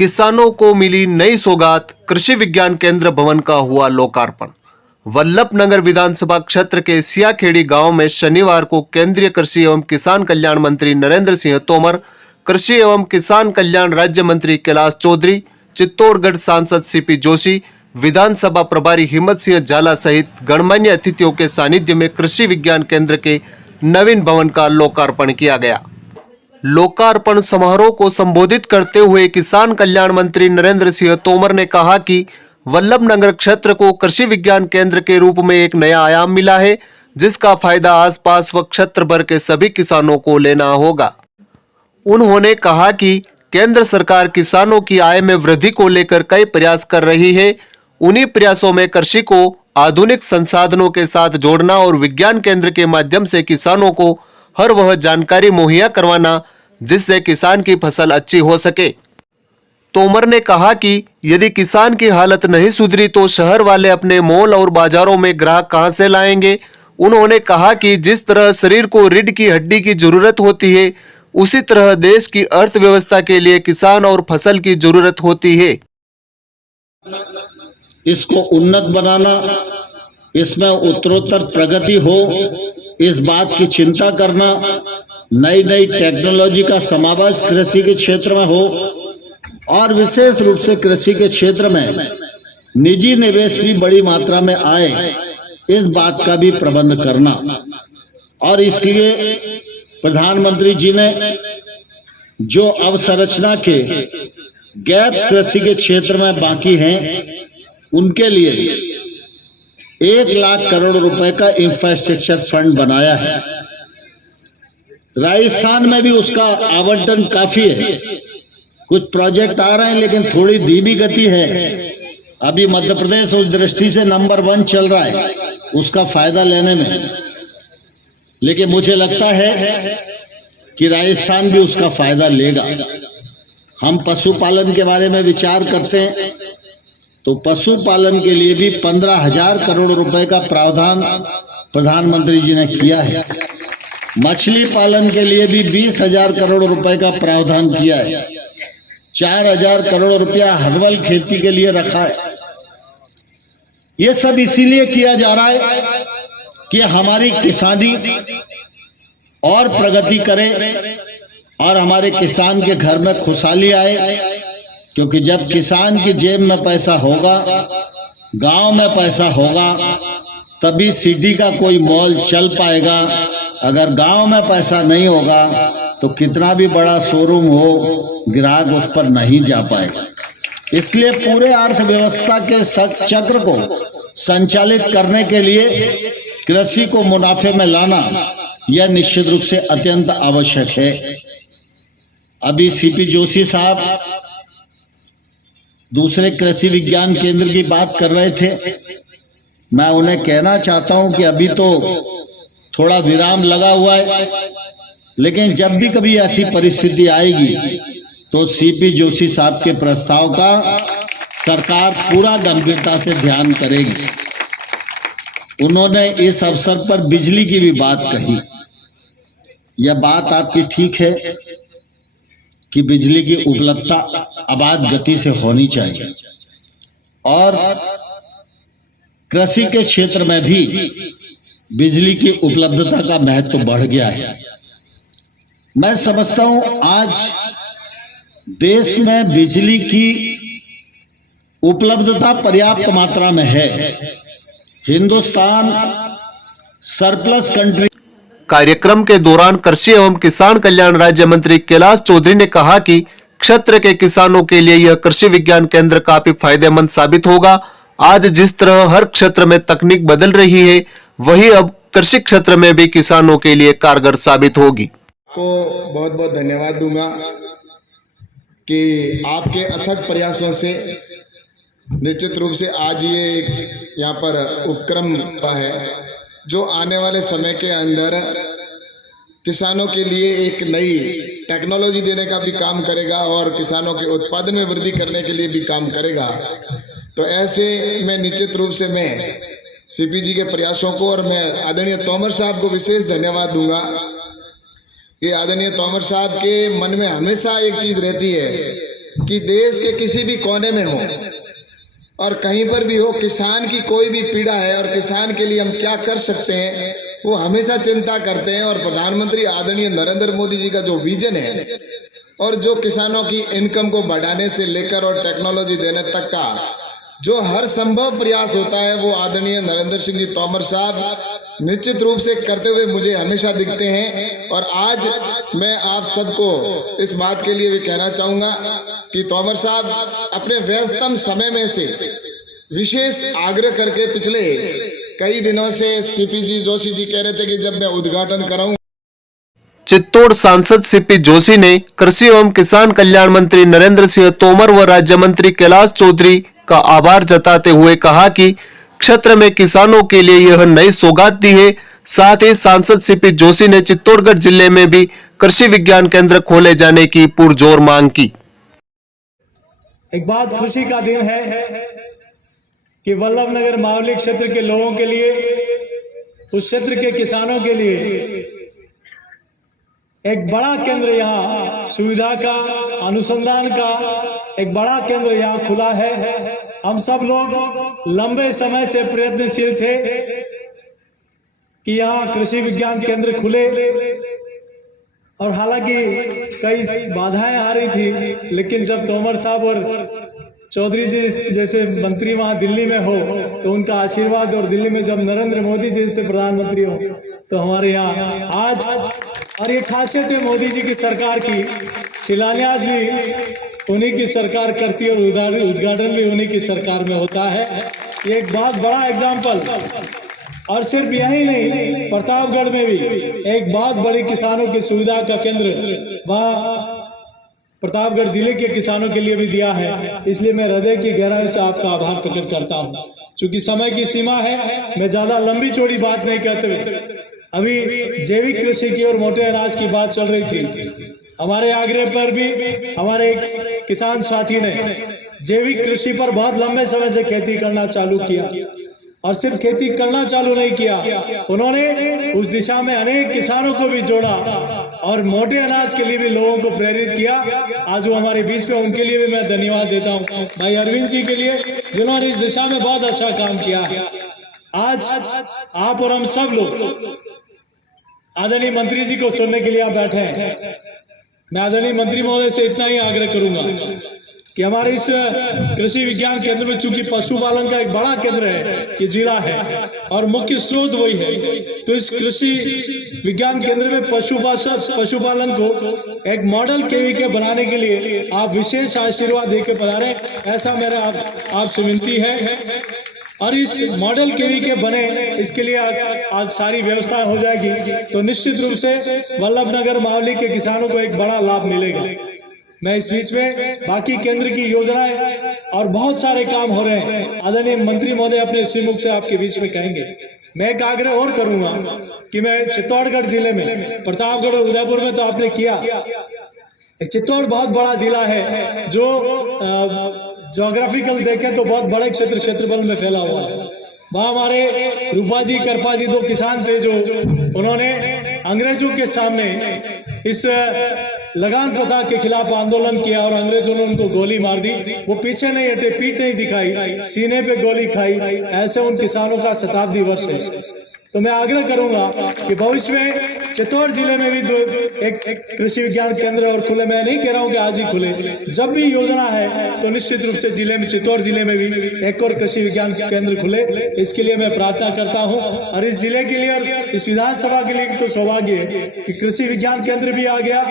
किसानों को मिली नई सौगात, कृषि विज्ञान केंद्र भवन का हुआ लोकार्पण। वल्लभनगर विधानसभा क्षेत्र के सियाखेड़ी गांव में शनिवार को केंद्रीय कृषि एवं किसान कल्याण मंत्री नरेंद्र सिंह तोमर, कृषि एवं किसान कल्याण राज्य मंत्री कैलाश चौधरी, चित्तौड़गढ़ सांसद सीपी जोशी, विधानसभा प्रभारी हिम्मत सिंह झाला सहित गणमान्य अतिथियों के सानिध्य में कृषि विज्ञान केंद्र के नवीन भवन का लोकार्पण किया गया। लोकार्पण समारोह को संबोधित करते हुए किसान कल्याण मंत्री नरेंद्र सिंह तोमर ने कहा कि वल्लभनगर क्षेत्र को कृषि विज्ञान केंद्र के रूप में एक नया आयाम मिला है, जिसका फायदा आसपास व क्षेत्र भर के सभी किसानों को लेना होगा। उन्होंने कहा कि केंद्र सरकार किसानों की आय में वृद्धि को लेकर कई प्रयास कर रही है। उन्हीं प्रयासों में कृषि को आधुनिक संसाधनों के साथ जोड़ना और विज्ञान केंद्र के माध्यम से किसानों को हर वह जानकारी मुहैया करवाना जिससे किसान की फसल अच्छी हो सके। तोमर ने कहा कि यदि किसान की हालत नहीं सुधरी तो शहर वाले अपने मॉल और बाजारों में ग्राहक कहां से लाएंगे। उन्होंने कहा कि जिस तरह शरीर को रीढ़ की हड्डी की जरूरत होती है, उसी तरह देश की अर्थव्यवस्था के लिए किसान और फसल की जरूरत होती है। इसको उन्नत बनाना, इसमें उत्तरोत्तर प्रगति हो, इस बात की चिंता करना, नई नई टेक्नोलॉजी का समावेश कृषि के क्षेत्र में हो और विशेष रूप से कृषि के क्षेत्र में निजी निवेश भी बड़ी मात्रा में आए, इस बात का भी प्रबंध करना। और इसलिए प्रधानमंत्री जी ने जो अवसंरचना के गैप्स कृषि के क्षेत्र में बाकी हैं, उनके लिए 1 लाख करोड़ रुपए का इंफ्रास्ट्रक्चर फंड बनाया है। राजस्थान में भी उसका आवंटन काफी है। कुछ प्रोजेक्ट आ रहे हैं लेकिन थोड़ी धीमी गति है। अभी मध्य प्रदेश उस दृष्टि से नंबर 1 चल रहा है उसका फायदा लेने में, लेकिन मुझे लगता है कि राजस्थान भी उसका फायदा लेगा। हम पशुपालन के बारे में विचार करते हैं तो पशुपालन के लिए भी 15,000 करोड़ रुपए का प्रावधान प्रधानमंत्री जी ने किया है। मछली पालन के लिए भी 20,000 करोड़ रुपए का प्रावधान किया है। 4,000 करोड़ रुपया हर्बल खेती के लिए रखा है। ये सब इसीलिए किया जा रहा है कि हमारी किसानी और प्रगति करे और हमारे किसान के घर में खुशहाली आए, क्योंकि जब किसान की जेब में पैसा होगा, गांव में पैसा होगा, तभी सिटी का कोई मॉल चल पाएगा। अगर गांव में पैसा नहीं होगा तो कितना भी बड़ा शोरूम हो, ग्राहक उस पर नहीं जा पाएगा। इसलिए पूरे अर्थव्यवस्था के चक्र को संचालित करने के लिए कृषि को मुनाफे में लाना यह निश्चित रूप से अत्यंत आवश्यक है। अभी सीपी जोशी साहब दूसरे कृषि विज्ञान केंद्र की बात कर रहे थे। मैं उन्हें कहना चाहता हूं कि अभी तो थोड़ा विराम लगा हुआ है, लेकिन जब भी कभी ऐसी परिस्थिति आएगी तो सीपी जोशी साहब के प्रस्ताव का सरकार पूरा गंभीरता से ध्यान करेगी। उन्होंने इस अवसर पर बिजली की भी बात कही। यह बात आपकी ठीक है कि बिजली की उपलब्धता अबाध गति से होनी चाहिए और कृषि के क्षेत्र में भी बिजली की उपलब्धता का महत्व बढ़ गया है। मैं समझता हूं आज देश में बिजली की उपलब्धता पर्याप्त मात्रा में है। Hindustan surplus country. कार्यक्रम के दौरान कृषि एवं किसान कल्याण राज्य मंत्री कैलाश चौधरी ने कहा कि क्षेत्र के किसानों के लिए यह कृषि विज्ञान केंद्र काफी फायदेमंद साबित होगा। आज जिस तरह हर क्षेत्र में तकनीक बदल रही है, वही अब कृषि क्षेत्र में भी किसानों के लिए कारगर साबित होगी। को बहुत बहुत धन्यवाद दूंगा कि आपके अथक प्रयासों से निश्चित रूप से आज ये यहाँ पर उपक्रम है जो आने वाले समय के अंदर किसानों के लिए एक नई टेक्नोलॉजी देने का भी काम करेगा और किसानों के उत्पादन में वृद्धि करने के लिए भी काम करेगा। तो ऐसे में निश्चित रूप से मैं सीपी जी के प्रयासों को और मैं आदरणीय तोमर साहब को विशेष धन्यवाद दूंगा कि आदरणीय तोमर साहब के मन में हमेशा एक चीज रहती है कि देश के किसी भी कोने में हो और कहीं पर भी हो, किसान की कोई भी पीड़ा है और किसान के लिए हम क्या कर सकते हैं वो हमेशा चिंता करते हैं। और प्रधानमंत्री आदरणीय नरेंद्र मोदी जी का जो विजन है और जो किसानों की इनकम को बढ़ाने से लेकर और टेक्नोलॉजी देने तक का जो हर संभव प्रयास होता है वो आदरणीय नरेंद्र सिंह जी तोमर साहब निश्चित रूप से करते हुए मुझे हमेशा दिखते हैं। और आज मैं आप सबको इस बात के लिए भी कहना चाहूँगा कि तोमर साहब अपने व्यस्ततम समय में से विशेष आग्रह करके पिछले कई दिनों से सीपी जी जोशी जी कह रहे थे कि जब मैं उद्घाटन कराऊं। चित्तौड़ सांसद सीपी जोशी ने कृषि एवं किसान कल्याण मंत्री नरेंद्र सिंह तोमर व राज्य मंत्री कैलाश चौधरी का आभार जताते हुए कहा कि क्षेत्र में किसानों के लिए यह नई सौगात दी है। साथ ही सांसद सीपी जोशी ने चित्तौड़गढ़ जिले में भी कृषि विज्ञान केंद्र खोले जाने की पुरजोर मांग की। एक बहुत खुशी का दिन है कि वल्लभनगर मावली क्षेत्र के लोगों के लिए, उस क्षेत्र के किसानों के लिए एक बड़ा केंद्र यहाँ सुविधा का, अनुसंधान का एक बड़ा केंद्र यहाँ खुला है। हम सब लोग लंबे समय से प्रयत्नशील थे कि यहाँ कृषि विज्ञान केंद्र खुले और हालांकि कई बाधाएं आ रही थी, लेकिन जब तोमर साहब और चौधरी जी जैसे मंत्री वहाँ दिल्ली में हो तो उनका आशीर्वाद, और दिल्ली में जब नरेंद्र मोदी जी जैसे प्रधानमंत्री हो तो हमारे यहाँ आज, और ये खासियत है मोदी जी की सरकार की, शिलान्यास भी उन्हीं की सरकार करती है और उद्घाटन भी उन्हीं की सरकार में होता है। ये एक बहुत बड़ा एग्जाम्पल। और सिर्फ यही नहीं, प्रतापगढ़ में भी एक बहुत बड़ी किसानों की सुविधा का केंद्र वहाँ प्रतापगढ़ जिले के किसानों के लिए भी दिया है। इसलिए मैं हृदय की गहराई से आपका आभार प्रकट करता हूँ। चूंकि समय की सीमा है, मैं ज्यादा लंबी चौड़ी बात नहीं करते हुए अभी जैविक कृषि की और मोटे अनाज की बात चल रही थी। हमारे आग्रह पर भी हमारे एक किसान साथी ने जैविक कृषि पर बहुत लंबे समय से खेती करना चालू किया, और सिर्फ खेती करना चालू नहीं किया, उन्होंने उस दिशा में अनेक किसानों को भी जोड़ा और मोटे अनाज के लिए भी लोगों को प्रेरित किया। आज वो हमारे बीच में, उनके लिए भी मैं धन्यवाद देता हूँ, भाई अरविंद जी के लिए, जिन्होंने इस दिशा में बहुत अच्छा काम किया है। आज आप और हम सब लोग आदरणीय मंत्री जी को सुनने के लिए आप बैठे हैं। मैं आदरणीय मंत्री महोदय से इतना ही आग्रह करूंगा कि हमारे इस कृषि विज्ञान केंद्र में चूंकि पशुपालन का एक बड़ा केंद्र है, ये जिला है और मुख्य स्रोत वही है, तो इस कृषि विज्ञान केंद्र में पशुपालन को एक मॉडल केवीके बनाने के लिए आप विशेष आशीर्वाद देकर पधारें, ऐसा मेरा आपसे विनती है। और इस मॉडल केवीके बने, इसके लिए आज सारी व्यवस्था हो जाएगी तो निश्चित रूप से वल्लभनगर मावली के किसानों को एक बड़ा लाभ मिलेगा। मैं इस बीच में बाकी केंद्र की योजनाएं और बहुत सारे काम हो रहे हैं, आदरणीय मंत्री महोदय अपने श्रीमुख से आपके बीच में कहेंगे। मैं एक आग्रह और करूंगा कि मैं चित्तौड़गढ़ जिले में, प्रतापगढ़ और उदयपुर में तो आपने किया, चित्तौड़ बहुत बड़ा जिला है जो ज्योग्राफिकल देखें तो बहुत बड़े क्षेत्रफल में फैला हुआ है। वहाँ हमारे रूपा जी, करपा जी दो किसान थे जो उन्होंने अंग्रेजों के सामने इस लगान प्रथा के खिलाफ आंदोलन किया और अंग्रेजों ने उनको गोली मार दी। वो पीछे नहीं हटे, पीठ नहीं दिखाई, सीने पे गोली खाई। ऐसे उन किसानों का शताब्दी वर्ष है। तो मैं आग्रह करूंगा कि भविष्य में चित्तौड़ जिले में भी एक कृषि विज्ञान केंद्र और खुले। मैं नहीं कह रहा हूं कि आज ही खुले, जब भी योजना है तो निश्चित रूप से जिले में, चित्तौड़ जिले में भी एक और कृषि विज्ञान केंद्र खुले। इसके लिए मैं प्रार्थना करता हूं और इस जिले के लिए और इस विधानसभा के लिए तो सौभाग्य है कि कृषि विज्ञान केंद्र भी आ गया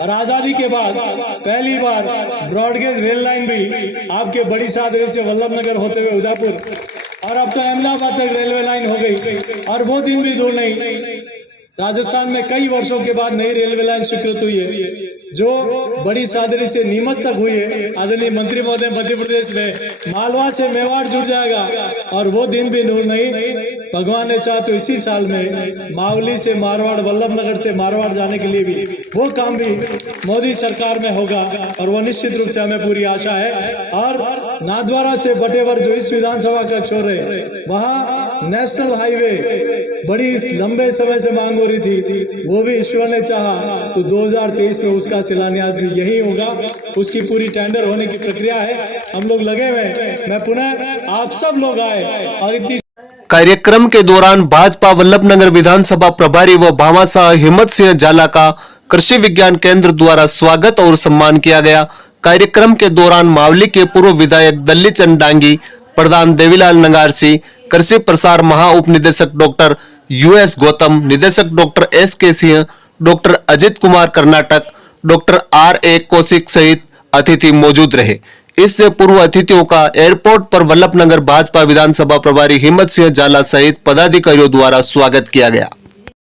और आजादी के बाद पहली बार ब्रॉडगेज रेल लाइन भी आपके बड़ी सादरी से वल्लभनगर होते हुए उदयपुर और अब तो अहमदाबाद तक रेलवे लाइन हो गई। और वो दिन भी दूर नहीं, राजस्थान में कई वर्षों के बाद नई रेलवे लाइन स्वीकृत हुई है जो बड़ी सादरी से नीमच तक हुई है। आदरणीय मंत्री महोदय, मध्य प्रदेश में मालवा से मेवाड़ जुड़ जाएगा और वो दिन भी दूर नहीं। भगवान ने चाहा तो इसी साल में मावली से मारवाड़, वल्लभनगर से मारवाड़ जाने के लिए भी वो काम भी मोदी सरकार में होगा और वो निश्चित रूप से हमें पूरी आशा है। और नाथद्वारा से बटेवर जो इस विधानसभा का छोर है, वहाँ नेशनल हाईवे बड़ी लंबे समय से मांग हो रही थी, वो भी ईश्वर ने चाहा तो 2023 में उसका शिलान्यास भी यही होगा। उसकी पूरी टेंडर होने की प्रक्रिया है, हम लोग लगे हुए हैं। मैं पुनः आप सब लोग आए और इतनी कार्यक्रम के दौरान भाजपा वल्लभनगर विधानसभा प्रभारी व भामाशाह हिम्मत सिंह जाला का कृषि विज्ञान केंद्र द्वारा स्वागत और सम्मान किया गया। कार्यक्रम के दौरान मावली के पूर्व विधायक दल्ली चंद डांगी, प्रधान देवीलाल नंगारसी, कृषि प्रसार महा उप निदेशक डॉक्टर US गौतम, निदेशक doctor SK Singh, doctor Ajit Kumar Karnataka, doctor RA Kaushik सहित अतिथि मौजूद रहे। इससे पूर्व अतिथियों का एयरपोर्ट पर वल्लभनगर भाजपा विधानसभा प्रभारी हिम्मत सिंह जाला सहित पदाधिकारियों द्वारा स्वागत किया गया।